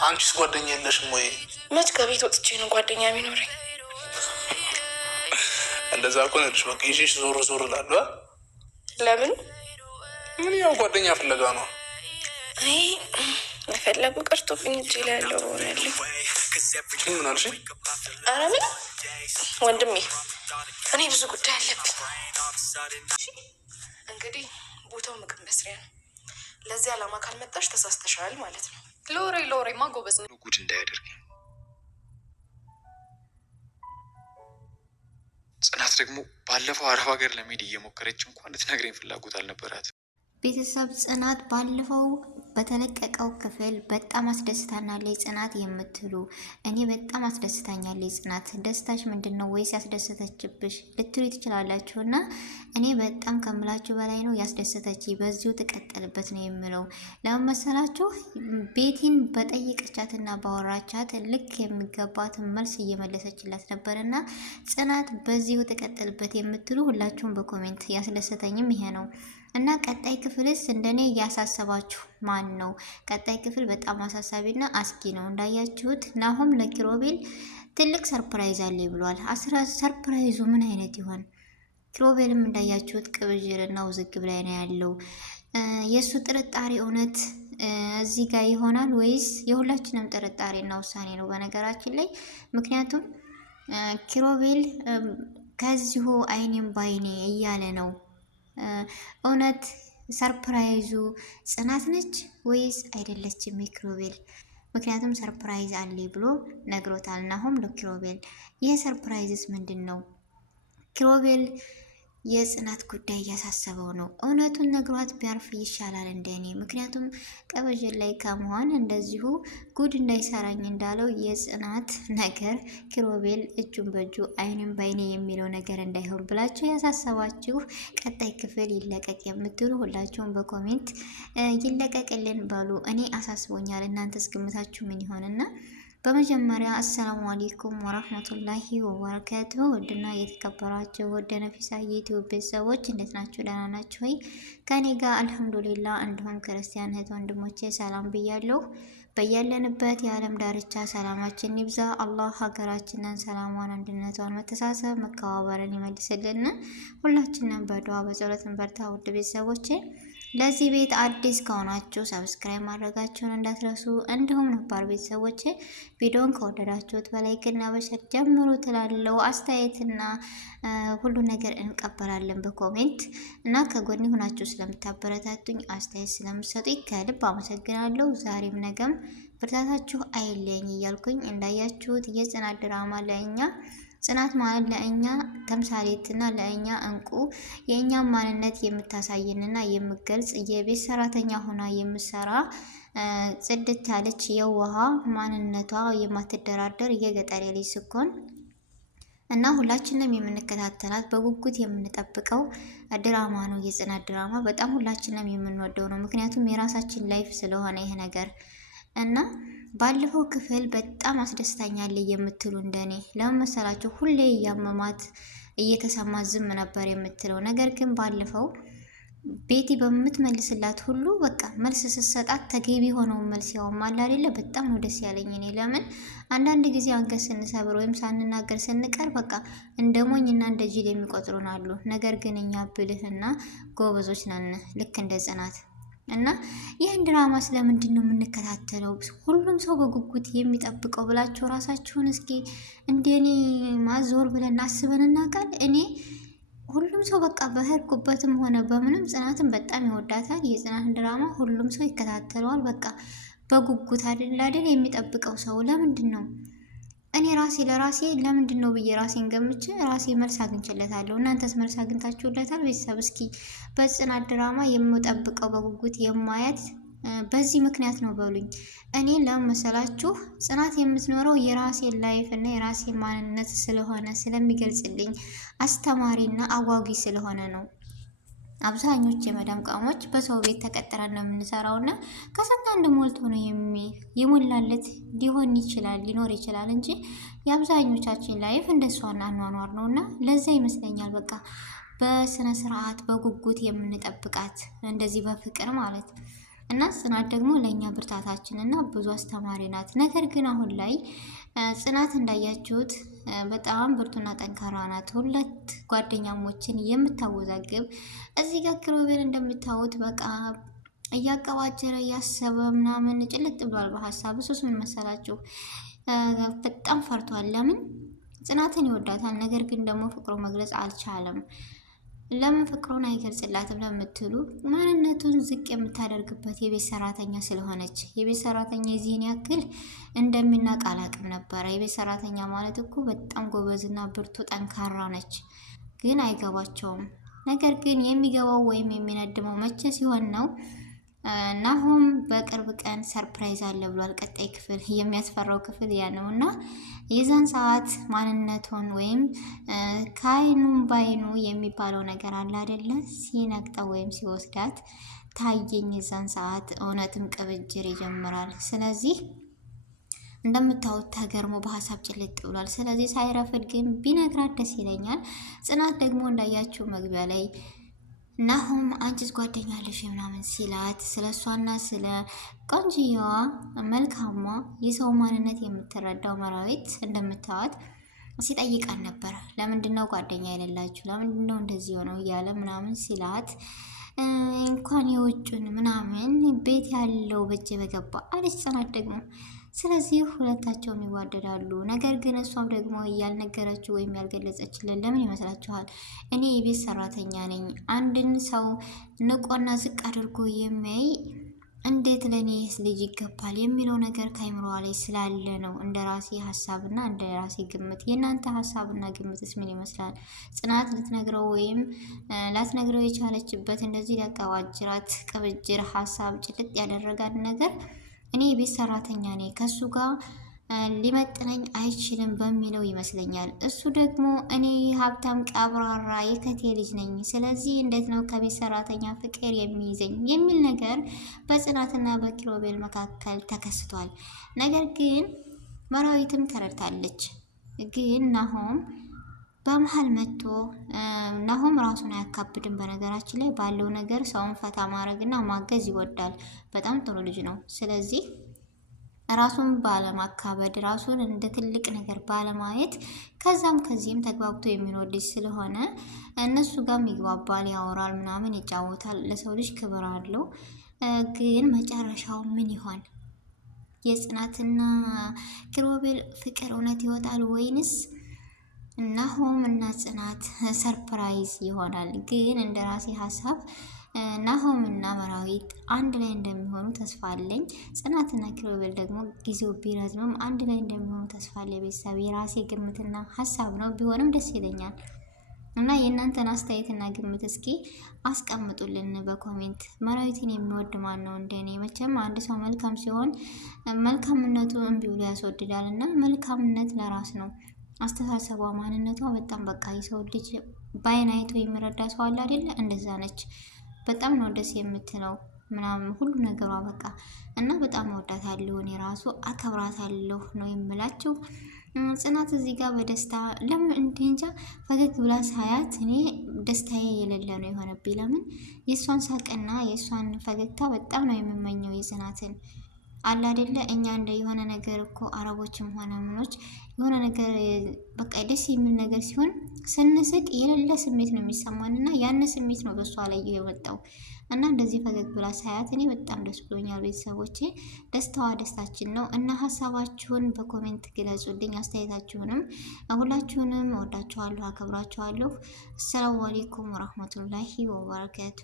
አንቺስ ጓደኛ የለሽም ወይ? መች ከቤት ወጥቼ ነው ጓደኛ የሚኖረኝ? እንደዛ ከሆነ ልጅ በቃ ይዤሽ ዞር ዞር እላለሁ። ለምን? ምን ያው ጓደኛ ፍለጋ ነው። እኔ መፈለጉ ቀርቶብኝ እጄ ላይ ያለው ሆነልኝ። ምን አልሽ? ኧረ ምን ወንድሜ፣ እኔ ብዙ ጉዳይ አለብኝ። እንግዲህ ቦታው ምግብ መስሪያ ነው። ለዚህ ዓላማ ካልመጣሽ ተሳስተሻል ማለት ነው። ሎሬማ ጎበዝ ነው። ጉድ እንዳያደርግ። ጽናት ደግሞ ባለፈው አረብ ሀገር ለመሄድ እየሞከረች እንኳን ልትነግረኝ ፍላጎት አልነበራት። ቤተሰብ ጽናት ባለፈው በተለቀቀው ክፍል በጣም አስደስታናለች ጽናት የምትሉ እኔ በጣም አስደስታኛለች ጽናት። ደስታሽ ምንድን ነው? ወይስ ያስደሰተችብሽ ልትሉ ትችላላችሁ። እና እኔ በጣም ከምላችሁ በላይ ነው ያስደሰተች። በዚሁ ትቀጥልበት ነው የምለው። ለምን መሰላችሁ? ቤቲን በጠየቀቻትና ባወራቻት ልክ የሚገባትን መልስ እየመለሰችላት ነበር። እና ጽናት በዚሁ ትቀጥልበት የምትሉ ሁላችሁም በኮሜንት ያስደሰተኝም ይሄ ነው። እና ቀጣይ ክፍልስ እንደኔ እያሳሰባችሁ ማን ነው? ቀጣይ ክፍል በጣም አሳሳቢና አስጊ ነው። እንዳያችሁት ናሆም ለኪሮቤል ትልቅ ሰርፕራይዝ አለ ብሏል። ሰርፕራይዙ ምን አይነት ይሆን? ኪሮቤልም እንዳያችሁት ቅብዥርና ውዝግብ ላይ ነው ያለው። የእሱ ጥርጣሬ እውነት እዚህ ጋር ይሆናል ወይስ የሁላችንም ጥርጣሬና ውሳኔ ነው? በነገራችን ላይ ምክንያቱም ኪሮቤል ከዚሁ አይኔም ባይኔ እያለ ነው። እውነት ሰርፕራይዙ ጽናት ነች ወይስ አይደለችም የኪሮቤል? ምክንያቱም ሰርፕራይዝ አለ ብሎ ነግሮታል ናሆም ለኪሮቤል። ይህ ሰርፕራይዝስ ምንድን ነው? ኪሮቤል የጽናት ጉዳይ እያሳሰበው ነው። እውነቱን ነግሯት ቢያርፍ ይሻላል እንደኔ። ምክንያቱም ቀበዥን ላይ ከመሆን እንደዚሁ ጉድ እንዳይሰራኝ እንዳለው የጽናት ነገር ኪሮቤል እጁን በእጁ አይንም በአይኔ የሚለው ነገር እንዳይሆን ብላችሁ ያሳሰባችሁ ቀጣይ ክፍል ይለቀቅ የምትሉ ሁላችሁም በኮሜንት ይለቀቅልን በሉ። እኔ አሳስቦኛል። እናንተስ ግምታችሁ ምን ይሆንና? በመጀመሪያ አሰላሙ አለይኩም ወራህመቱላሂ ወበረካቱ። ውድና የተከበራችሁ ወደ ነፊሳ የዩቲዩብ ቤተሰቦች እንዴት ናችሁ? ደህና ናችሁ ወይ? ከኔ ጋር አልሐምዱሊላህ። እንዲሁም ክርስቲያን እህት ወንድሞቼ ሰላም ብያለሁ። በያለንበት የዓለም ዳርቻ ሰላማችን ይብዛ። አላህ ሀገራችንን ሰላሟን፣ አንድነቷን፣ መተሳሰብ፣ መከባበርን ይመልስልን። ሁላችንም በዱዓ በጸሎት እንበርታ። ውድ ቤተሰቦቼ ለዚህ ቤት አዲስ ከሆናችሁ ሰብስክራይብ ማድረጋችሁን እንዳትረሱ። እንዲሁም ነባር ቤተሰቦቼ ቪዲዮን ከወደዳችሁት በላይክና በሸር ጀምሩ ትላለው። አስተያየትና ሁሉ ነገር እንቀበላለን በኮሜንት እና ከጎን ሆናችሁ ስለምታበረታቱኝ አስተያየት ስለምትሰጡኝ ከልብ አመሰግናለሁ። ዛሬም ነገም ብርታታችሁ አይለኝ እያልኩኝ እንዳያችሁት የጽናት ድራማ ለእኛ ጽናት ማለት ለእኛ ተምሳሌትና ለእኛ እንቁ የእኛ ማንነት የምታሳየንና የምገልጽ የቤት ሰራተኛ ሆና የምሰራ ጽድት ያለች የውሃ ማንነቷ የማትደራደር የገጠር ልጅ ስኮን እና ሁላችንም የምንከታተላት በጉጉት የምንጠብቀው ድራማ ነው። የጽናት ድራማ በጣም ሁላችንም የምንወደው ነው። ምክንያቱም የራሳችን ላይፍ ስለሆነ ይሄ ነገር እና ባለፈው ክፍል በጣም አስደስታኛል የምትሉ እንደኔ ለምን መሰላችሁ? ሁሌ እያመማት እየተሰማት ዝም ነበር የምትለው ነገር ግን ባለፈው ቤቲ በምትመልስላት ሁሉ በቃ መልስ ስትሰጣት ተገቢ ሆነውን መልስ ያውማል አይደለ? በጣም ነው ደስ ያለኝ እኔ። ለምን አንዳንድ ጊዜ አንገት ስንሰብር ወይም ሳንናገር ስንቀር በቃ እንደ ሞኝና እንደ ጅል የሚቆጥሩን አሉ። ነገር ግን እኛ ብልህና ጎበዞች ነን ልክ እንደ ጽናት እና ይህን ድራማ ስለምንድን ነው የምንከታተለው? ሁሉም ሰው በጉጉት የሚጠብቀው ብላችሁ ራሳችሁን እስኪ እንደኔ ማዞር ብለን አስበን እናውቃል? እኔ ሁሉም ሰው በቃ በህርኩበትም ሆነ በምንም ጽናትን በጣም ይወዳታል። የጽናትን ድራማ ሁሉም ሰው ይከታተለዋል። በቃ በጉጉት አይደል የሚጠብቀው ሰው። ለምንድን ነው? እኔ ራሴ ለራሴ ለምንድን ነው ብዬ ራሴን ገምቼ ራሴ መልስ አግኝቼለታለሁ። እናንተስ መልስ አግኝታችሁለታል? ቤተሰብ እስኪ በጽናት ድራማ የምጠብቀው በጉጉት የማያት በዚህ ምክንያት ነው በሉኝ። እኔ ለምን መሰላችሁ? ጽናት የምትኖረው የራሴን ላይፍ እና የራሴን ማንነት ስለሆነ ስለሚገልጽልኝ አስተማሪና አጓጊ ስለሆነ ነው። አብዛኞቹ የመዳም ቃሞች በሰው ቤት ተቀጥረን ነው የምንሰራው እና ከስንት አንድ ሞልቶ ነው የሞላለት ሊሆን ይችላል ሊኖር ይችላል እንጂ የአብዛኞቻችን ላይፍ እንደሷና አኗኗር ነው። እና ለዛ ይመስለኛል በቃ በስነ ስርዓት በጉጉት የምንጠብቃት እንደዚህ በፍቅር ማለት እና ጽናት ደግሞ ለእኛ ብርታታችን እና ብዙ አስተማሪ ናት። ነገር ግን አሁን ላይ ጽናት እንዳያችሁት በጣም ብርቱና ጠንካራ ናት። ሁለት ጓደኛሞችን የምታወዛግብ እዚህ ጋር ኪሩቤል እንደምታዩት በቃ እያቀባጀረ እያሰበ ምናምን ጭልጥ ብሏል በሀሳብ። እሱስ ምን መሰላችሁ? በጣም ፈርቷል። ለምን ጽናትን ይወዳታል፣ ነገር ግን ደግሞ ፍቅሩ መግለጽ አልቻለም። ለምን ፍቅሩን አይገልጽላትም ለምትሉ ማንነቱን ዝቅ የምታደርግበት የቤት ሰራተኛ ስለሆነች። የቤት ሰራተኛ የዚህን ያክል እንደሚናቅ አላቅም ነበረ። የቤት ሰራተኛ ማለት እኮ በጣም ጎበዝና ብርቱ ጠንካራ ነች፣ ግን አይገባቸውም። ነገር ግን የሚገባው ወይም የሚነድመው መቼ ሲሆን ነው? ናሆም በቅርብ ቀን ሰርፕራይዝ አለ ብሏል። ቀጣይ ክፍል የሚያስፈራው ክፍል ያ ነው እና የዛን ሰዓት ማንነቱን ወይም ከአይኑም ባይኑ የሚባለው ነገር አለ አይደለ? ሲነቅጠው ወይም ሲወስዳት ታየኝ። የዛን ሰዓት እውነትም ቅብጅር ይጀምራል። ስለዚህ እንደምታዩት ተገርሞ በሀሳብ ጭልጥ ብሏል። ስለዚህ ሳይረፍድ ግን ቢነግራት ደስ ይለኛል። ጽናት ደግሞ እንዳያችሁ መግቢያ ላይ ናሆም አንቺስ ጓደኛ አለሽ ምናምን ሲላት ስለ እሷና ስለ ቆንጅየዋ መልካሟ የሰው ማንነት የምትረዳው መራዊት እንደምታዋት ሲጠይቃን ነበር። ለምንድነው ጓደኛ የሌላችሁ? ለምንድነው እንደዚህ ሆነው እያለ ምናምን ሲላት እንኳን የውጩን ምናምን ቤት ያለው በጀ በገባ አለች ጽናት ደግሞ። ስለዚህ ሁለታቸውም ይዋደዳሉ። ነገር ግን እሷም ደግሞ ያልነገረችው ወይም ያልገለጸችልን ለምን ይመስላችኋል? እኔ የቤት ሰራተኛ ነኝ። አንድን ሰው ንቆና ዝቅ አድርጎ የሚያይ እንዴት ለእኔ ልጅ ይገባል የሚለው ነገር ከአይምሮዋ ላይ ስላለ ነው። እንደ ራሴ ሀሳብና እንደ ራሴ ግምት። የእናንተ ሀሳብና ግምትስ ምን ይመስላል? ጽናት ልትነግረው ወይም ላትነግረው የቻለችበት እንደዚህ ሊያቀባጅራት ቅብጅር ሀሳብ ጭልጥ ያደረጋት ነገር እኔ የቤት ሰራተኛ ነኝ ከሱ ጋር ሊመጥነኝ አይችልም በሚለው ይመስለኛል። እሱ ደግሞ እኔ ሀብታም ቀብራራ የከቴ ልጅ ነኝ፣ ስለዚህ እንዴት ነው ከቤት ሰራተኛ ፍቅር የሚይዘኝ የሚል ነገር በጽናትና በኪሩቤል መካከል ተከስቷል። ነገር ግን መራዊትም ተረድታለች። ግን ናሆም በመሀል መጥቶ ናሆም ራሱን አያካብድም። በነገራችን ላይ ባለው ነገር ሰውን ፈታ ማድረግና ማገዝ ይወዳል። በጣም ጥሩ ልጅ ነው። ስለዚህ ራሱን ባለማካበድ ራሱን እንደ ትልቅ ነገር ባለማየት ከዛም ከዚህም ተግባብቶ የሚኖር ልጅ ስለሆነ እነሱ ጋርም ይግባባል፣ ያወራል፣ ምናምን ይጫወታል። ለሰው ልጅ ክብር አለው። ግን መጨረሻው ምን ይሆን? የጽናትና ኪሩቤል ፍቅር እውነት ይወጣል ወይንስ ናሆም እና ጽናት ሰርፕራይዝ ይሆናል? ግን እንደ ራሴ ሀሳብ ናሆም እና መራዊት አንድ ላይ እንደሚሆኑ ተስፋ አለኝ። ጽናትና ኪሩቤል ደግሞ ጊዜው ቢረዝምም አንድ ላይ እንደሚሆኑ ተስፋ አለ። ቤተሰብ የራሴ ግምትና ሀሳብ ነው፣ ቢሆንም ደስ ይለኛል እና የእናንተን አስተያየትና ግምት እስኪ አስቀምጡልን በኮሜንት። መራዊትን የሚወድ ማን ነው? እንደኔ መቼም አንድ ሰው መልካም ሲሆን መልካምነቱ እምቢ ብሎ ያስወድዳል እና መልካምነት ለራስ ነው። አስተሳሰቧ ማንነቷ በጣም በቃ የሰው ልጅ በአይን አይቶ የሚረዳ ሰው አለ አይደለ? እንደዛ ነች። በጣም ነው ደስ የምትለው ምናምን ሁሉ ነገሯ በቃ እና በጣም እወዳታለሁ። እኔ ራሱ አከብራታለሁ ነው የምላችሁ። ጽናት እዚህ ጋር በደስታ ለምን እንጃ ፈገግ ብላ ሳያት እኔ ደስታዬ የሌለ ነው የሆነብኝ። ለምን የእሷን ሳቅና የእሷን ፈገግታ በጣም ነው የምመኘው የጽናትን አለ አይደለ? እኛ እንደ የሆነ ነገር እኮ አረቦችም ሆነ ምኖች የሆነ ነገር በቃ ደስ የሚል ነገር ሲሆን ስንስቅ የሌለ ስሜት ነው የሚሰማን እና ያን ስሜት ነው በሷ ላይ የመጣው እና እንደዚህ ፈገግ ብላ ሳያት እኔ በጣም ደስ ብሎኛል። ቤተሰቦቼ ደስታዋ ደስታችን ነው እና ሀሳባችሁን በኮሜንት ግለጹልኝ፣ አስተያየታችሁንም። ሁላችሁንም እወዳችኋለሁ፣ አከብራችኋለሁ። አሰላሙ አሌይኩም ወራህመቱላሂ ወበረካቱ።